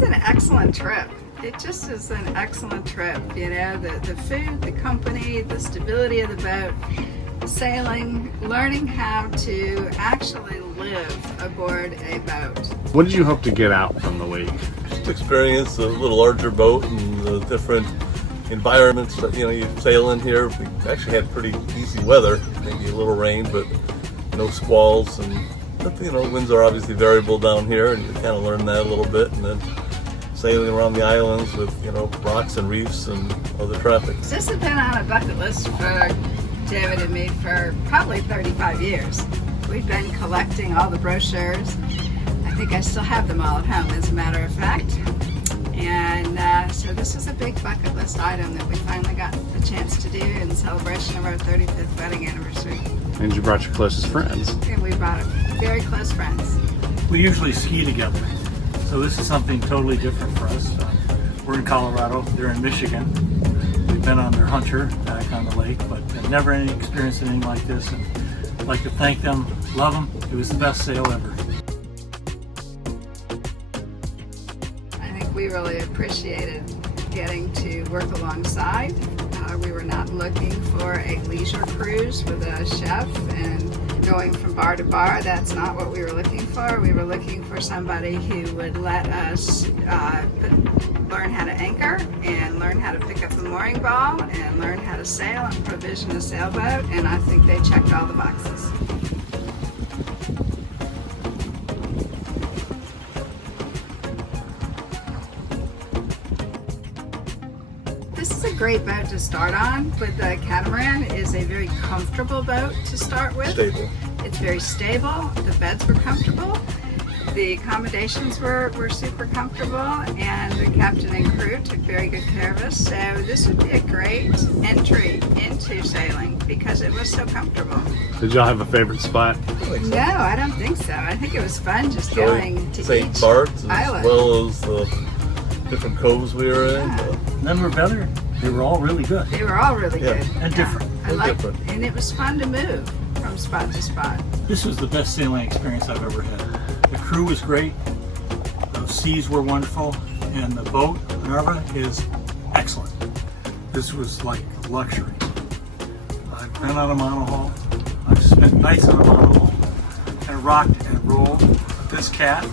was an excellent trip. It just is an excellent trip. You know, the food, the company, the stability of the boat, sailing, learning how to actually live aboard a boat. What did you hope to get out from the week? Just experience a little larger boat and the different environments that you sail in here. We actually had pretty easy weather, maybe a little rain, but no squalls. But winds are obviously variable down here, and you kind of learn that a little bit. And then sailing around the islands with rocks and reefs and other traffic. This has been on a bucket list for David and me for probably 35 years. We've been collecting all the brochures. I think I still have them all at home, as a matter of fact. And so this is a big bucket list item that we finally got the chance to do in celebration of our 35th wedding anniversary. And you brought your closest friends. And we brought very close friends. We usually ski together, so this is something totally different for us. We're in Colorado, they're in Michigan. We've been on their Hunter back on the lake, but I've never experienced anything like this. And I'd like to thank them, love them. It was the best sail ever. I think we really appreciated getting to work alongside. We were not looking for a leisure cruise with a chef and going from bar to bar. That's not what we were looking for. We were looking for somebody who would let us learn how to anchor and learn how to pick up a mooring ball and learn how to sail and provision a sailboat, and I think they checked all the boxes. This is a great boat to start on, but the Catamaran is a very comfortable boat to start with. Stable. It's very stable. The beds were comfortable. The accommodations were super comfortable, and the captain and crew took very good care of us. So this would be a great entry into sailing because it was so comfortable. Did y'all have a favorite spot? No, I don't think so. I think it was fun just going to St. each Bart's as island. well as the different coves we were in. Yeah. None were better. They were all really good. They were all really Yeah. good. And different. I And liked, different. and it was fun to move from spot to spot. This was the best sailing experience I've ever had. The crew was great, the seas were wonderful, and the boat, Minerva, is excellent. This was like luxury. I've been on a monohull, I've spent nights on a monohull, and rocked and rolled. This cat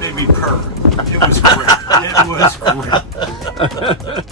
made me purr. It was great. It was great.